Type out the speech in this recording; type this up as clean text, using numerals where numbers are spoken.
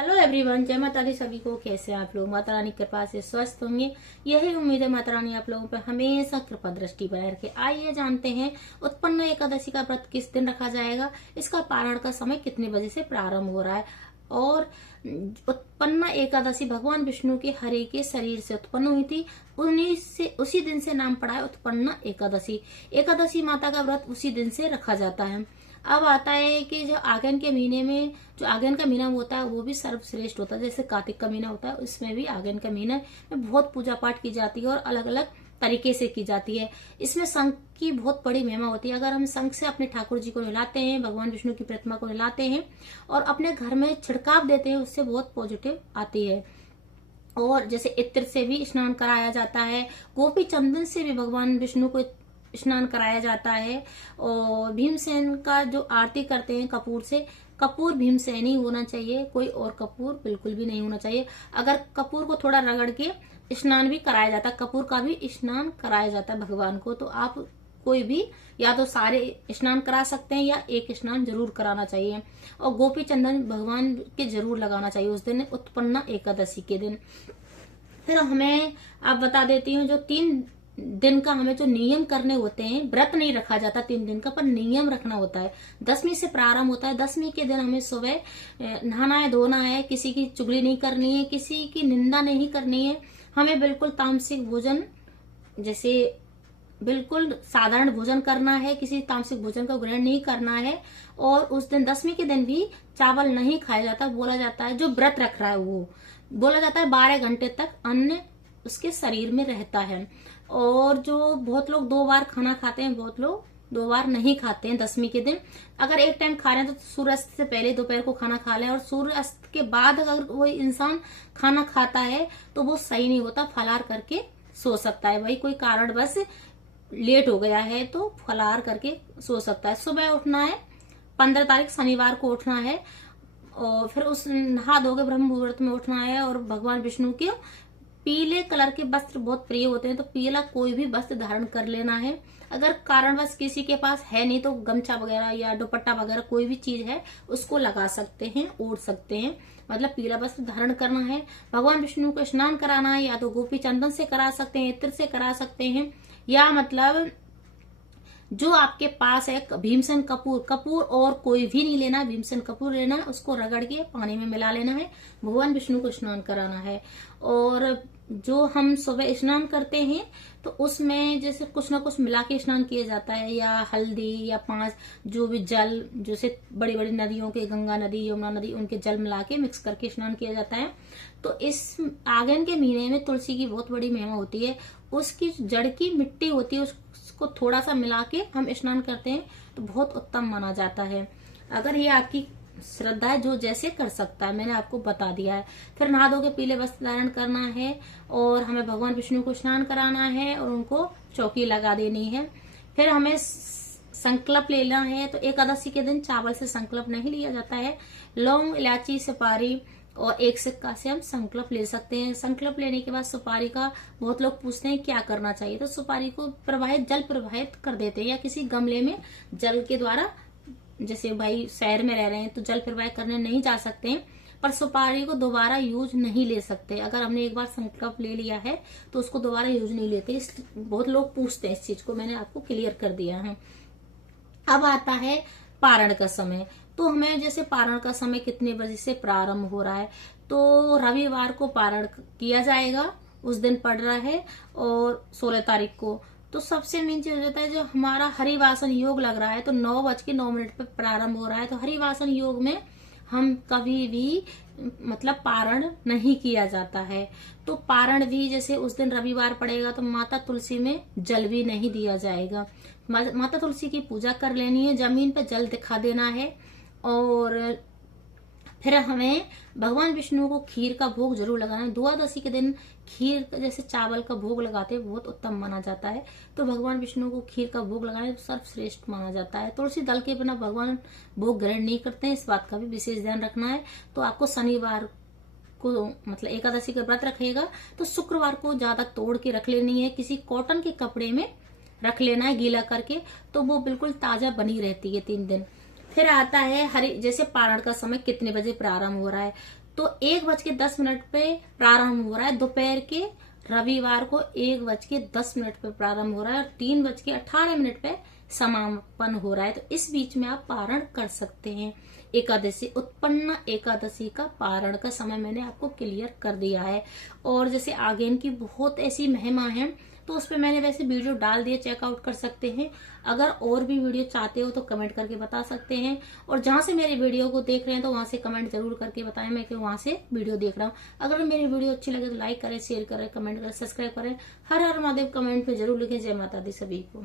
Hello everyone, जय माता दी सभी को। कैसे हैं आप लोग? माता रानी की कृपा से स्वस्थ होंगे, यही उम्मीद है। माता रानी आप लोगों पर हमेशा कृपा दृष्टि बनाए रखे। आइए जानते हैं उत्पन्न एकादशी का व्रत किस दिन रखा जाएगा, इसका पारण का समय कितने बजे से प्रारंभ हो रहा है। और उत्पन्न एकादशी भगवान विष्णु के हरे के शरीर से उत्पन्न हुई थी, उसी दिन से नाम पड़ा है उत्पन्न एकादशी। एकादशी माता का व्रत उसी दिन से रखा जाता है। अब आता है कि जो आगन के महीने में, जो आगन का महीना होता है वो भी सर्वश्रेष्ठ होता है। जैसे कार्तिक का महीना होता है, उसमें भी आगन का महीना में बहुत पूजा पाठ की जाती है और अलग अलग तरीके से की जाती है। इसमें शंख की बहुत बड़ी महिमा होती है। अगर हम शंख से अपने ठाकुर जी को नहलाते हैं, भगवान विष्णु की प्रतिमा को नहलाते हैं और अपने घर में छिड़काव देते हैं, उससे बहुत पॉजिटिव आती है। और जैसे इत्र से भी स्नान कराया जाता है, गोपी चंदन से भी भगवान विष्णु को स्नान कराया जाता है। और भीमसेन का जो आरती करते हैं कपूर से, कपूर भीमसेन ही होना चाहिए, कोई और कपूर बिल्कुल भी नहीं होना चाहिए। अगर कपूर को थोड़ा रगड़ के स्नान भी कराया जाता है, कपूर का भी स्नान कराया जाता है भगवान को, तो आप कोई भी या तो सारे स्नान करा सकते हैं या एक स्नान जरूर कराना चाहिए। और गोपी चंदन भगवान के जरूर लगाना चाहिए उस दिन, उत्पन्न एकादशी के दिन। फिर हमें आप बता देती हूँ, जो 3 दिन का हमें जो नियम करने होते हैं, व्रत नहीं रखा जाता 3 दिन का, पर नियम रखना होता है। 10वीं से प्रारंभ होता है। 10वीं के दिन हमें सुबह नहाना है, धोना है, किसी की चुगली नहीं करनी है, किसी की निंदा नहीं करनी है। हमें बिल्कुल तामसिक भोजन, जैसे बिल्कुल साधारण भोजन करना है, किसी तामसिक भोजन का ग्रहण नहीं करना है। और उस दिन 10वीं के दिन भी चावल नहीं खाया जाता। बोला जाता है जो व्रत रख रहा है वो, बोला जाता है 12 घंटे तक अन्न उसके शरीर में रहता है। और जो बहुत लोग 2 बार खाना खाते हैं, बहुत लोग 2 बार नहीं खाते हैं 10वीं के दिन। अगर एक टाइम खा रहे हैं तो सूर्यास्त से पहले दोपहर को खाना खा लें, और सूर्यास्त के बाद अगर कोई इंसान खाना खाता है तो वो सही नहीं होता, फलाहार करके सो सकता है। भाई कोई कारण बस लेट हो गया है तो फलाहार करके सो सकता है। सुबह उठना है, 15 तारीख शनिवार को उठना है, और फिर उस नहा धोके ब्रह्म मुहूर्त में उठना है। और भगवान विष्णु के पीले कलर के वस्त्र बहुत प्रिय होते हैं, तो पीला कोई भी वस्त्र धारण कर लेना है। अगर कारणवश किसी के पास है नहीं तो गमछा वगैरह या दुपट्टा वगैरह कोई भी चीज है उसको लगा सकते हैं, ओढ़ सकते हैं। मतलब पीला वस्त्र धारण करना है। भगवान विष्णु को स्नान कराना है, या तो गोपी चंदन से करा सकते हैं, इत्र से करा सकते हैं, या मतलब जो आपके पास है भीमसेन कपूर, कपूर और कोई भी नहीं लेना, भीमसेन कपूर लेना है, उसको रगड़ के पानी में मिला लेना है, भगवान विष्णु को स्नान कराना है। और जो हम सुबह स्नान करते हैं तो उसमें जैसे कुछ ना कुछ मिला के स्नान किया जाता है, या हल्दी या 5 जो भी जल, जैसे बड़ी बड़ी नदियों के, गंगा नदी, यमुना नदी, उनके जल मिला के मिक्स करके स्नान किया जाता है। तो इस आगन के महीने में तुलसी की बहुत बड़ी महिमा होती है। उसकी जड़ की मिट्टी होती है, उसको थोड़ा सा मिला के हम स्नान करते हैं तो बहुत उत्तम माना जाता है। अगर ये आपकी श्रद्धा है, जो जैसे कर सकता है, मैंने आपको बता दिया है। फिर नहा धो के पीले वस्त्र धारण करना है, और हमें भगवान विष्णु को स्नान कराना है और उनको चौकी लगा देनी है। फिर हमें संकल्प लेना है। तो एकादशी के दिन चावल से संकल्प नहीं लिया जाता है। लौंग, इलायची, सुपारी और एक सिक्का से हम संकल्प ले सकते हैं। संकल्प लेने के बाद सुपारी का बहुत लोग पूछते हैं क्या करना चाहिए, तो सुपारी को जल प्रवाहित कर देते हैं, या किसी गमले में जल के द्वारा, जैसे भाई शहर में रह रहे हैं तो जल प्रवाहित करने नहीं जा सकते हैं, पर सुपारी को दोबारा यूज नहीं ले सकते। अगर हमने एक बार संकल्प ले लिया है तो उसको दोबारा यूज नहीं लेते। बहुत लोग पूछते हैं, इस चीज को मैंने आपको क्लियर कर दिया है। अब आता है पारण का समय। तो हमें जैसे पारण का समय कितने बजे से प्रारंभ हो रहा है, तो रविवार को पारण किया जाएगा, उस दिन पड़ रहा है, और 16 तारीख को। तो सबसे मेन चीज हो जाता है, जो हमारा हरिवासन योग लग रहा है तो 9:09 पे प्रारंभ हो रहा है। तो हरिवासन योग में हम कभी भी मतलब पारण नहीं किया जाता है। तो पारण भी जैसे उस दिन रविवार पड़ेगा तो माता तुलसी में जल भी नहीं दिया जाएगा। माता तुलसी की पूजा कर लेनी है, जमीन पर जल दिखा देना है। और फिर हमें भगवान विष्णु को खीर का भोग जरूर लगाना है। द्वादशी के दिन खीर जैसे चावल का भोग लगाते हैं, बहुत उत्तम माना जाता है। तो भगवान विष्णु को खीर का भोग लगाना सर्वश्रेष्ठ माना जाता है। तुलसी दल के बिना भगवान भोग ग्रहण नहीं करते हैं, इस बात का भी विशेष ध्यान रखना है। तो आपको शनिवार को मतलब एकादशी का व्रत रखेगा तो शुक्रवार को ज्यादा तोड़ के रख लेनी है, किसी कॉटन के कपड़े में रख लेना है गीला करके, तो वो बिल्कुल ताजा बनी रहती है 3 दिन। फिर आता है जैसे पारण का समय कितने बजे प्रारंभ हो रहा है। तो 1:10 पे प्रारंभ हो रहा है दोपहर के, रविवार को 1:10 पे प्रारंभ हो रहा है और 3:18 पे समापन हो रहा है। तो इस बीच में आप पारण कर सकते हैं एकादशी। उत्पन्न एकादशी का पारण का समय मैंने आपको क्लियर कर दिया है। और जैसे आगे इनकी बहुत ऐसी महिमा है तो उस पर मैंने वैसे वीडियो डाल दिए, चेकआउट कर सकते हैं। अगर और भी वीडियो चाहते हो तो कमेंट करके बता सकते हैं। और जहां से मेरी वीडियो को देख रहे हैं तो वहां से कमेंट जरूर करके बताएं मैं कि वहां से वीडियो देख रहा हूँ। अगर मेरी वीडियो अच्छी लगे तो लाइक करें, शेयर करें, कमेंट करें, सब्सक्राइब करें। हर हर महादेव कमेंट में जरूर लिखें। जय माता दी सभी को।